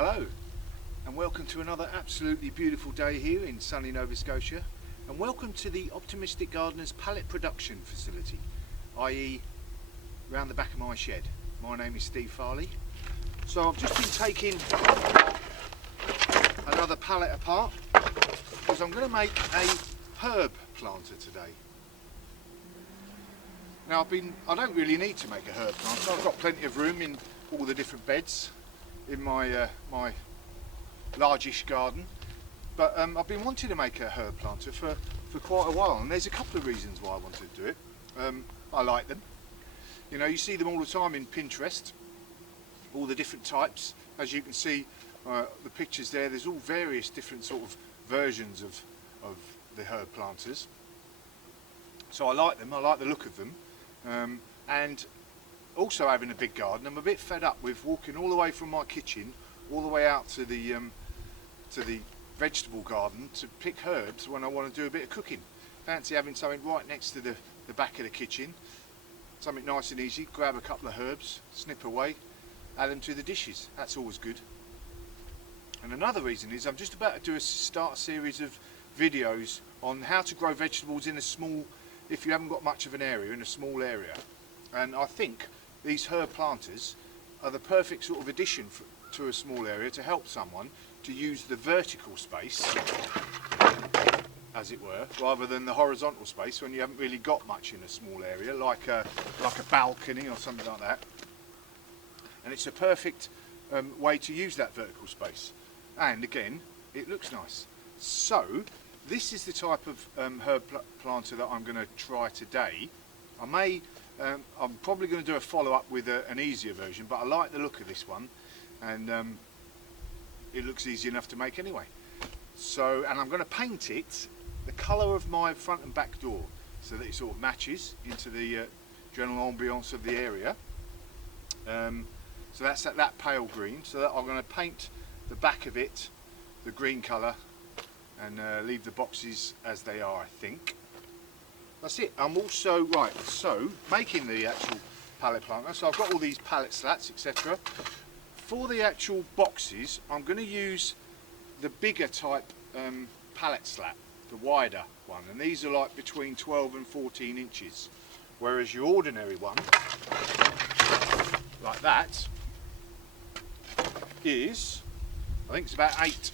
Hello and welcome to another absolutely beautiful day here in sunny Nova Scotia, and welcome to the Optimistic Gardeners pallet production facility, i.e. round the back of my shed. My name is Steve Farley. So I've just been taking another pallet apart because I'm going to make a herb planter today. Now I don't really need to make a herb planter. I've got plenty of room in all the different beds in my my largish garden, but I've been wanting to make a herb planter for quite a while, and there's a couple of reasons why I wanted to do it. I like them. You know, you see them all the time in Pinterest, all the different types. As you can see, the pictures there's all various different sort of versions of the herb planters. So I like them, I like the look of them, and also having a big garden, I'm a bit fed up with walking all the way from my kitchen all the way out to the vegetable garden to pick herbs when I want to do a bit of cooking. Fancy having something right next to the back of the kitchen, something nice and easy, grab a couple of herbs, snip away, add them to the dishes. That's always good. And another reason is I'm just about to start a series of videos on how to grow vegetables in a small, if you haven't got much of an area, in a small area. And I think these herb planters are the perfect sort of addition to a small area to help someone to use the vertical space, as it were, rather than the horizontal space when you haven't really got much in a small area, like a balcony or something like that. And it's a perfect way to use that vertical space. And again, it looks nice. So this is the type of herb planter that I'm going to try today. I'm probably going to do a follow-up with an easier version, but I like the look of this one, and it looks easy enough to make anyway. So, and I'm going to paint it the colour of my front and back door, so that it sort of matches into the general ambience of the area. So that's that pale green. So that I'm going to paint the back of it the green colour, and leave the boxes as they are, I think. That's it. I'm also, right, so making the actual pallet planter, so I've got all these pallet slats, etc. For the actual boxes, I'm going to use the bigger type pallet slat, the wider one, and these are like between 12 and 14 inches, whereas your ordinary one, like that, is, I think it's about 8.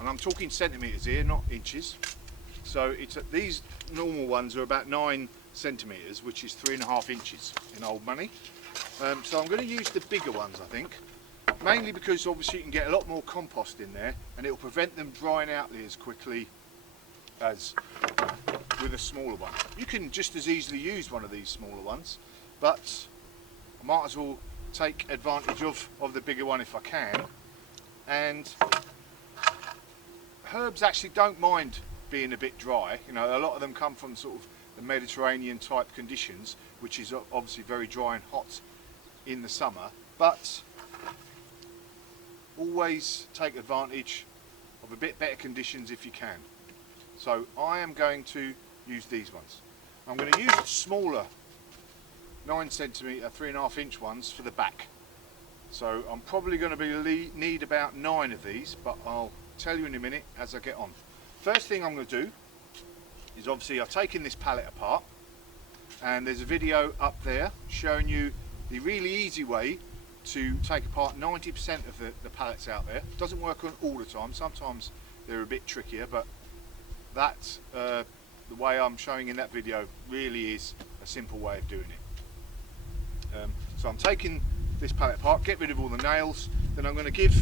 And I'm talking centimetres here, not inches. So these normal ones are about 9 centimetres, which is 3.5 inches in old money. So I'm going to use the bigger ones, I think, mainly because obviously you can get a lot more compost in there, and it will prevent them drying out as quickly as with a smaller one. You can just as easily use one of these smaller ones, but I might as well take advantage of the bigger one if I can. And herbs actually don't mind being a bit dry. You know, a lot of them come from sort of the Mediterranean type conditions, which is obviously very dry and hot in the summer, but always take advantage of a bit better conditions if you can. So I am going to use these ones. I'm going to use smaller 9 centimetre, 3.5 inch ones for the back. So I'm probably going to need about 9 of these, but I'll tell you in a minute as I get on. First thing I'm going to do is, obviously I've taken this pallet apart, and there's a video up there showing you the really easy way to take apart 90% of the pallets out there. It doesn't work on all the time, sometimes they're a bit trickier, but that's the way I'm showing in that video really is a simple way of doing it. So I'm taking this pallet apart, get rid of all the nails, then I'm going to give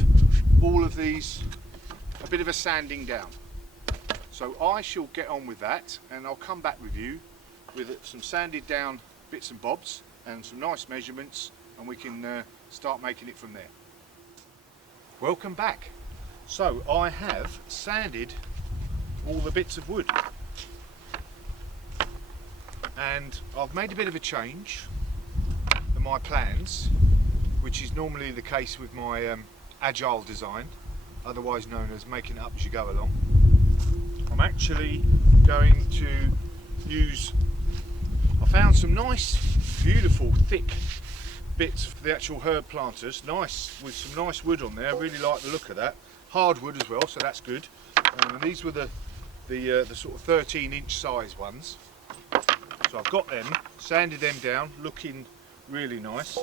all of these a bit of a sanding down. So I shall get on with that, and I'll come back with you with some sanded down bits and bobs and some nice measurements, and we can start making it from there. Welcome back. So I have sanded all the bits of wood, and I've made a bit of a change in my plans, which is normally the case with my agile design, otherwise known as making it up as you go along. I'm actually going to use, I found some nice, beautiful, thick bits for the actual herb planters. Nice, with some nice wood on there. I really like the look of that. Hardwood as well, so that's good. And these were the sort of 13-inch size ones. So I've got them, sanded them down, looking really nice.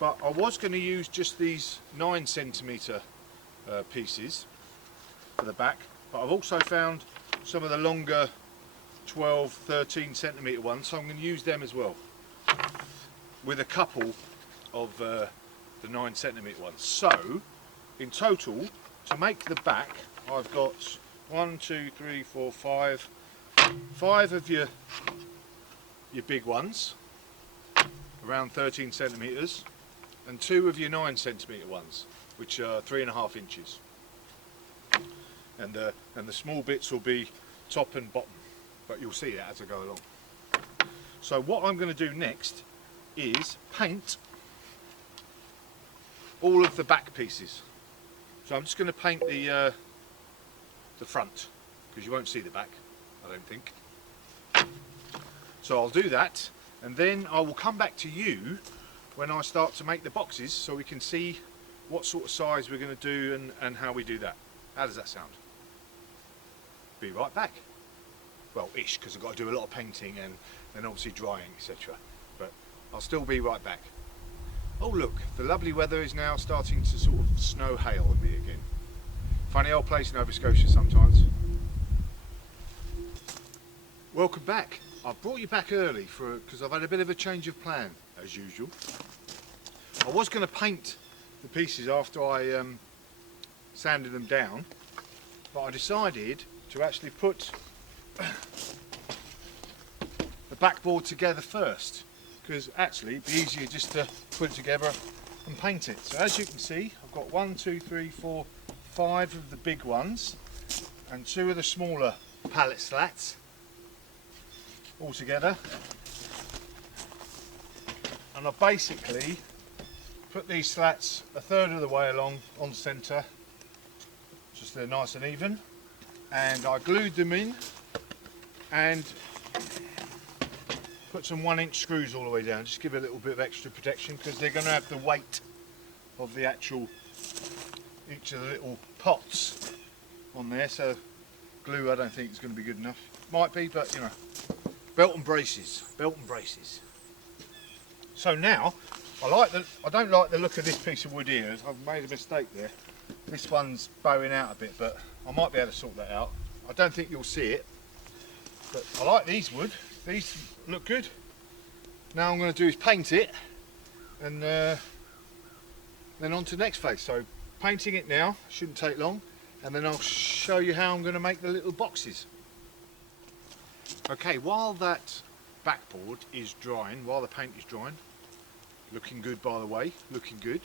But I was going to use just these 9cm pieces for the back, but I've also found some of the longer 12, 13cm ones, so I'm going to use them as well, with a couple of the 9cm ones. So in total, to make the back, I've got 1, 2, 3, 4, 5 of your big ones, around 13cm, and 2 of your 9cm ones, which are 3.5 inches. And the small bits will be top and bottom, but you'll see that as I go along. So what I'm going to do next is paint all of the back pieces. So I'm just going to paint the front, because you won't see the back, I don't think. So I'll do that, and then I will come back to you when I start to make the boxes, so we can see what sort of size we're going to do and how we do that. How does that sound? Be right back. Well, ish, because I've got to do a lot of painting and obviously drying, etc. But I'll still be right back. Oh look, the lovely weather is now starting to sort of snow hail on me again. Funny old place in Nova Scotia sometimes. Welcome back. I've brought you back early because I've had a bit of a change of plan, as usual. I was going to paint the pieces after I sanded them down, but I decided to actually put the backboard together first, because actually it'd be easier just to put it together and paint it. So as you can see, I've got 1, 2, 3, 4, 5 of the big ones and 2 of the smaller pallet slats all together, and I basically put these slats a third of the way along on centre, just they're nice and even, and I glued them in and put some 1-inch screws all the way down, just give it a little bit of extra protection, because they're going to have the weight of the actual, each of the little pots on there, so glue I don't think is going to be good enough. Might be, but you know, belt and braces, belt and braces. So now, I don't like the look of this piece of wood here. I've made a mistake there. This one's bowing out a bit, but I might be able to sort that out. I don't think you'll see it, but I like these wood. These look good. Now I'm going to do is paint it, and then on to the next phase. So painting it now shouldn't take long, and then I'll show you how I'm going to make the little boxes. Okay, while that backboard is drying, while the paint is drying, looking good by the way, looking good,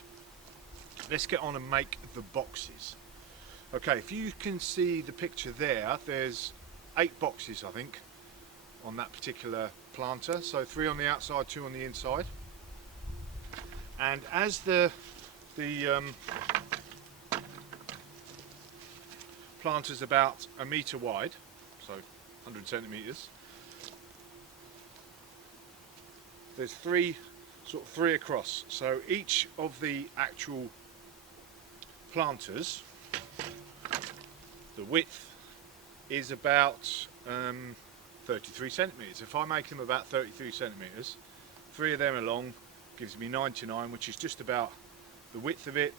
let's get on and make the boxes. Okay, if you can see the picture there, there's 8 boxes I think on that particular planter, so 3 on the outside, 2 on the inside. And as the planter's about 1 metre wide, so 100 centimetres, there's 3 across, so each of the actual planters, the width is about 33 centimetres. If I make them about 33 centimetres, 3 of them along gives me 99, which is just about the width of it.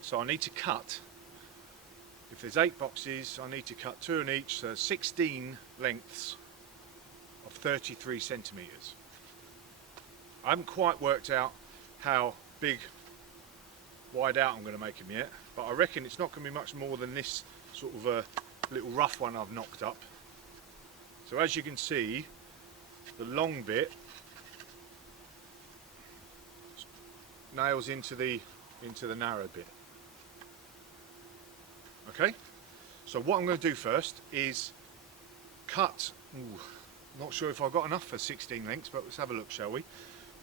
So I need to cut, if there's 8 boxes, I need to cut 2 on each, so 16 lengths of 33 centimetres. I haven't quite worked out how big wide out I'm going to make them yet, but I reckon it's not going to be much more than this sort of a little rough one I've knocked up. So as you can see, the long bit nails into the narrow bit. Okay, so what I'm going to do first is cut. Not sure if I've got enough for 16 lengths, but let's have a look, shall we?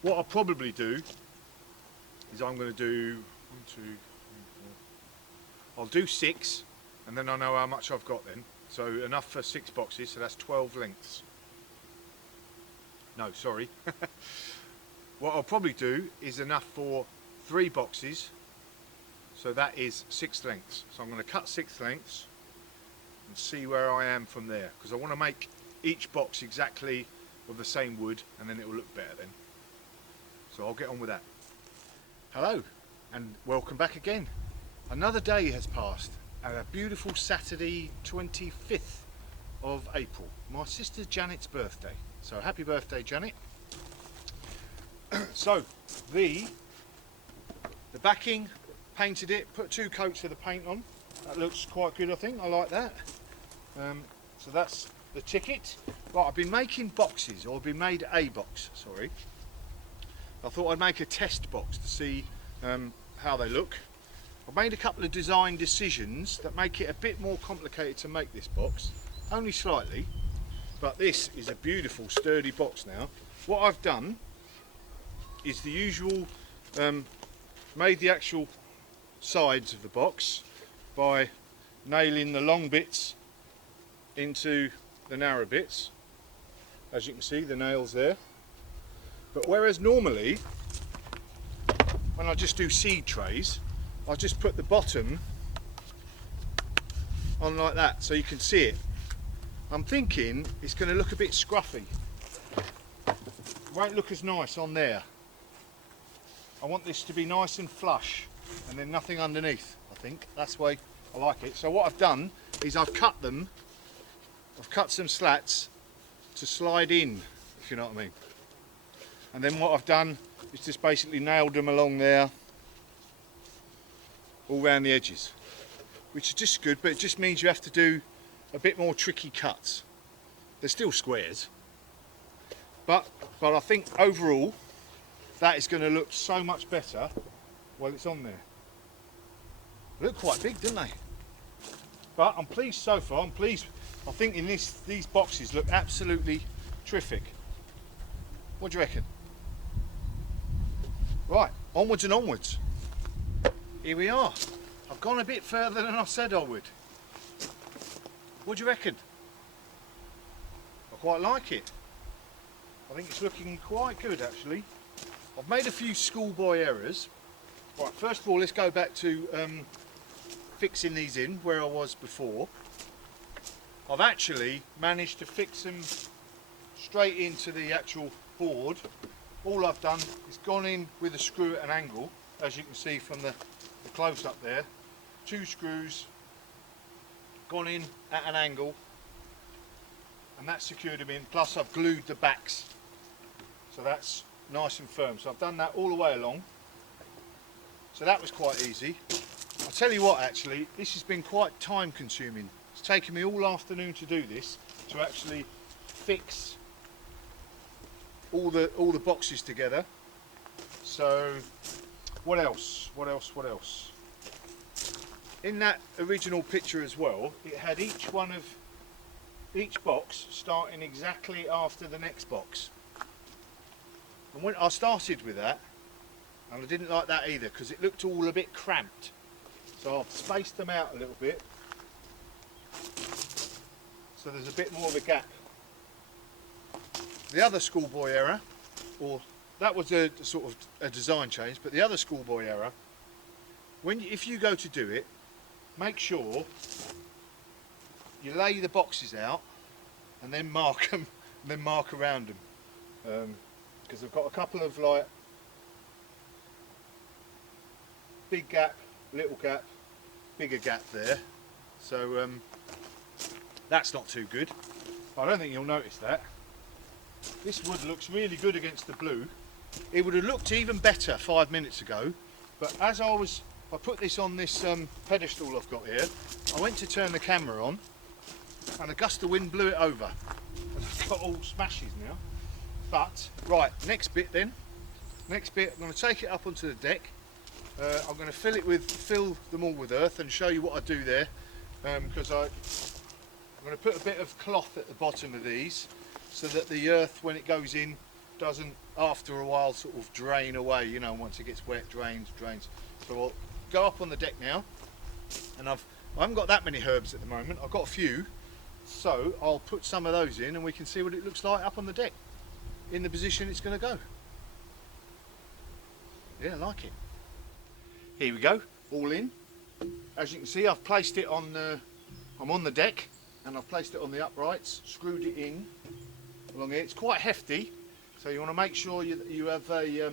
What I'll probably do is I'm going to do 1, 2, 3, 4. I'll do 6, and then I know how much I've got then. So enough for 6 boxes, so that's 12 lengths. No, sorry. what I'll probably do is enough for 3 boxes, so that is 6 lengths. So I'm going to cut 6 lengths and see where I am from there, because I want to make each box exactly of the same wood, and then it will look better then. So I'll get on with that. Hello and welcome back again. Another day has passed, and a beautiful Saturday 25th of April, my sister Janet's birthday. So happy birthday, Janet. So the backing, painted it, put 2 coats of the paint on. That looks quite good, I think. I like that. So that's the ticket. Right, I've been making boxes, or I've been made a box, sorry. I thought I'd make a test box to see how they look. I've made a couple of design decisions that make it a bit more complicated to make this box, only slightly, but this is a beautiful sturdy box now. What I've done is the usual, made the actual sides of the box by nailing the long bits into the narrow bits. As you can see, the nails there. But whereas normally when I just do seed trays, I just put the bottom on like that so you can see it. I'm thinking it's going to look a bit scruffy. It won't look as nice on there. I want this to be nice and flush and then nothing underneath. I think that's the way I like it. So what I've done is I've cut some slats to slide in, if you know what I mean. And then what I've done is just basically nailed them along there, all round the edges, which is just good, but it just means you have to do a bit more tricky cuts. They're still squares, but I think overall that is going to look so much better while it's on there. They look quite big, don't they? But I'm pleased so far. I'm pleased. I think in these boxes look absolutely terrific. What do you reckon? Right, onwards and onwards. Here we are. I've gone a bit further than I said I would. What do you reckon? I quite like it. I think it's looking quite good actually. I've made a few schoolboy errors. Right, first of all, let's go back to fixing these in where I was before. I've actually managed to fix them straight into the actual board. All I've done is gone in with a screw at an angle, as you can see from the close-up there. 2 screws, gone in at an angle, and that secured them in, plus I've glued the backs. So that's nice and firm. So I've done that all the way along. So that was quite easy. I'll tell you what, actually, this has been quite time consuming. It's taken me all afternoon to do this, to actually fix all the boxes together. So what else? In that original picture as well, it had each box starting exactly after the next box. And when I started with that, and I didn't like that either because it looked all a bit cramped. So I've spaced them out a little bit, so there's a bit more of a gap. The other schoolboy error, or that was a sort of a design change, but the other schoolboy error, if you go to do it, make sure you lay the boxes out and then mark them, and then mark around them, because I've got a couple of like big gap, little gap, bigger gap there, so that's not too good. I don't think you'll notice that. This wood looks really good against the blue. It would have looked even better 5 minutes ago, but as I put this on this pedestal I've got here, I went to turn the camera on and a gust of wind blew it over. And I've got all smashes now. But, right, next bit, I'm going to take it up onto the deck. I'm going to fill them all with earth and show you what I do there, because I'm going to put a bit of cloth at the bottom of these so that the earth, when it goes in, doesn't after a while sort of drain away, you know, once it gets wet, drains. So I'll go up on the deck now, and I haven't got that many herbs at the moment, I've got a few, so I'll put some of those in and we can see what it looks like up on the deck in the position it's going to go. Yeah, I like it. Here we go, all in. As you can see, I've placed it on the, I'm on the deck, and I've placed it on the uprights, screwed it in along here. It's quite hefty, so you want to make sure you have a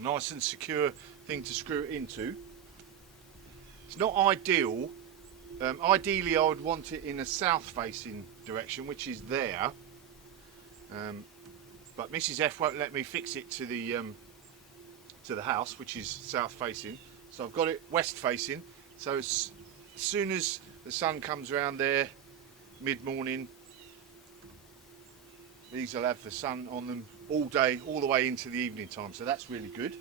nice and secure thing to screw it into. It's not ideal. Ideally, I would want it in a south-facing direction, which is there. But Mrs. F won't let me fix it to the house, which is south-facing. So I've got it west-facing. So as soon as the sun comes around there, mid-morning, these will have the sun on them all day, all the way into the evening time. So that's really good.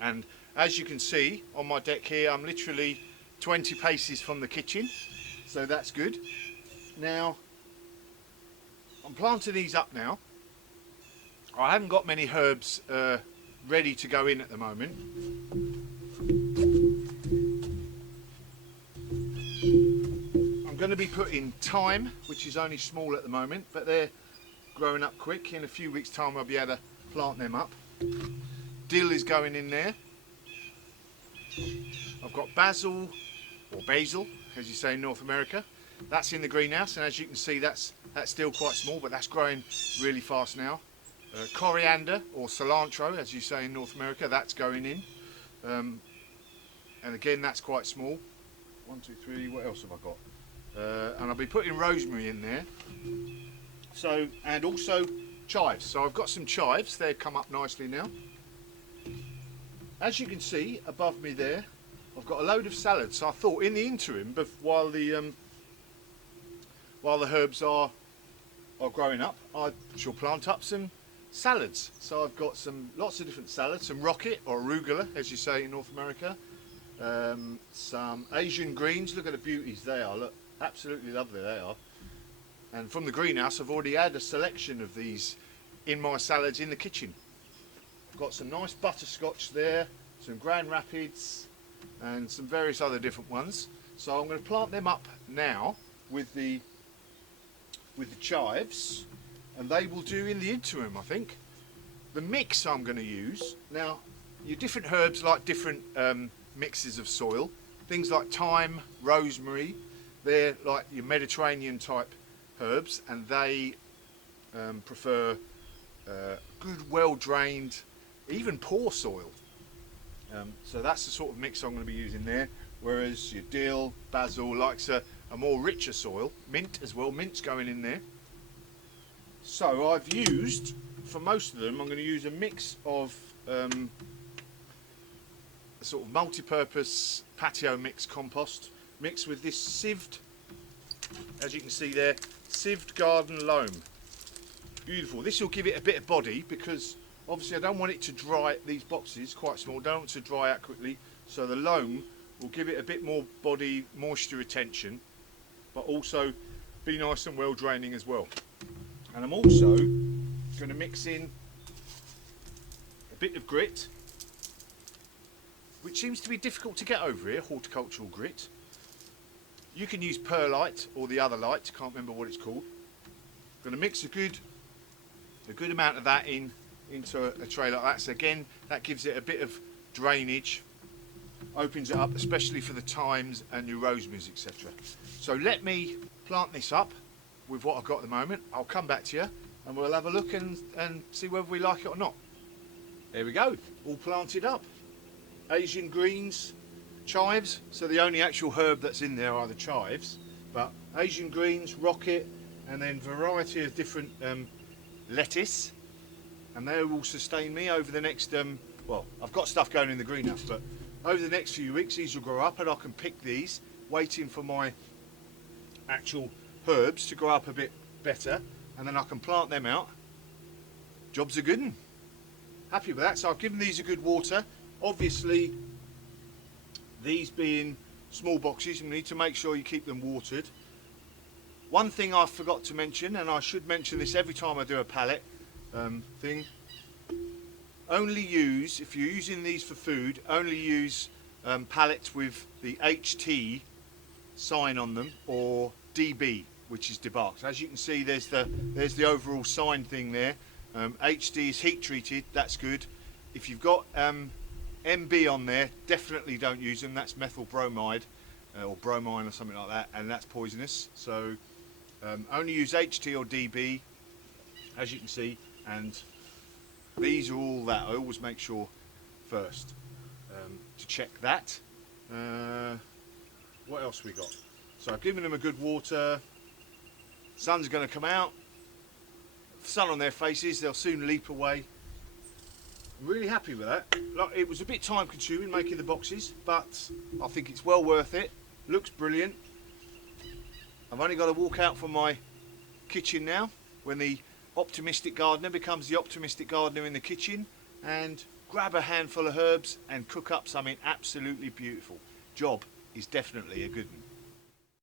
And as you can see on my deck here, I'm literally 20 paces from the kitchen, so that's good. Now, I'm planting these up now. I haven't got many herbs ready to go in at the moment. I'm going to be putting thyme, which is only small at the moment, but they're growing up quick. In a few weeks' time I'll be able to plant them up. Dill is going in there. I've got basil, or basil, as you say in North America. That's in the greenhouse, and as you can see, that's still quite small, but that's growing really fast now. Coriander, or cilantro, as you say in North America, that's going in. And again, that's quite small. 1, 2, 3, what else have I got? And I'll be putting rosemary in there. So, and also chives. So I've got some chives, they've come up nicely now. As you can see above me there, I've got a load of salads. So I thought in the interim, while the herbs are growing up, I shall plant up some salads. So I've got lots of different salads, some rocket or arugula, as you say in North America, some Asian greens. Look at the beauties they are. Look, absolutely lovely they are. And from the greenhouse, I've already had a selection of these in my salads in the kitchen. I've got some nice butterscotch there, some Grand Rapids, and some various other different ones. So I'm going to plant them up now with the chives, and they will do in the interim, I think. The mix I'm going to use, now your different herbs like different mixes of soil. Things like thyme, rosemary, they're like your Mediterranean type herbs, and they prefer good, well drained, even poor soil. So that's the sort of mix I'm going to be using there. Whereas your dill, basil likes a more richer soil. Mint as well, mint's going in there. So I've used, for most of them, I'm going to use a mix of a sort of multi-purpose patio mix compost mixed with this sieved, as you can see there, sieved garden loam. Beautiful. This will give it a bit of body, because obviously I don't want it to dry. These boxes quite small, don't want it to dry out quickly, so the loam will give it a bit more body, moisture retention, but also be nice and well draining as well. And I'm also going to mix in a bit of grit, which seems to be difficult to get over here, horticultural grit. You can use perlite or the other light, can't remember what it's called. I'm going to mix a good amount of that into a tray like that. So again, that gives it a bit of drainage, opens it up, especially for the thymes and your rosemarys, etc. So let me plant this up with what I've got at the moment. I'll come back to you and we'll have a look and see whether we like it or not. There we go, all planted up. Asian greens, chives, so the only actual herb that's in there are the chives, but Asian greens, rocket, and then variety of different lettuce, and they will sustain me over the next, well, I've got stuff going in the greenhouse, but over the next few weeks these will grow up and I can pick these, waiting for my actual herbs to grow up a bit better, and then I can plant them out. Job's a good one. Happy with that. So I've given these a good water. Obviously, these being small boxes, you need to make sure you keep them watered. One thing I forgot to mention, and I should mention this every time I do a pallet thing, only use, if you're using these for food, only use pallets with the HT sign on them, or DB, which is debarked. As you can see, there's the overall sign thing there. HD is heat treated, that's good. if you've got MB on there, definitely don't use them. That's methyl bromide or bromine or something like that, and that's poisonous. So only use HT or DB, as you can see, and these are all that. I always make sure first to check that. What else we got? So I've given them a good water. Sun's going to come out. Sun on their faces, they'll soon leap away. I'm really happy with that. Like, it was a bit time consuming making the boxes, but I think it's well worth it. Looks brilliant. I've only got to walk out from my kitchen now when the optimistic gardener becomes the optimistic gardener in the kitchen, and grab a handful of herbs and cook up something absolutely beautiful. Job is definitely a good one.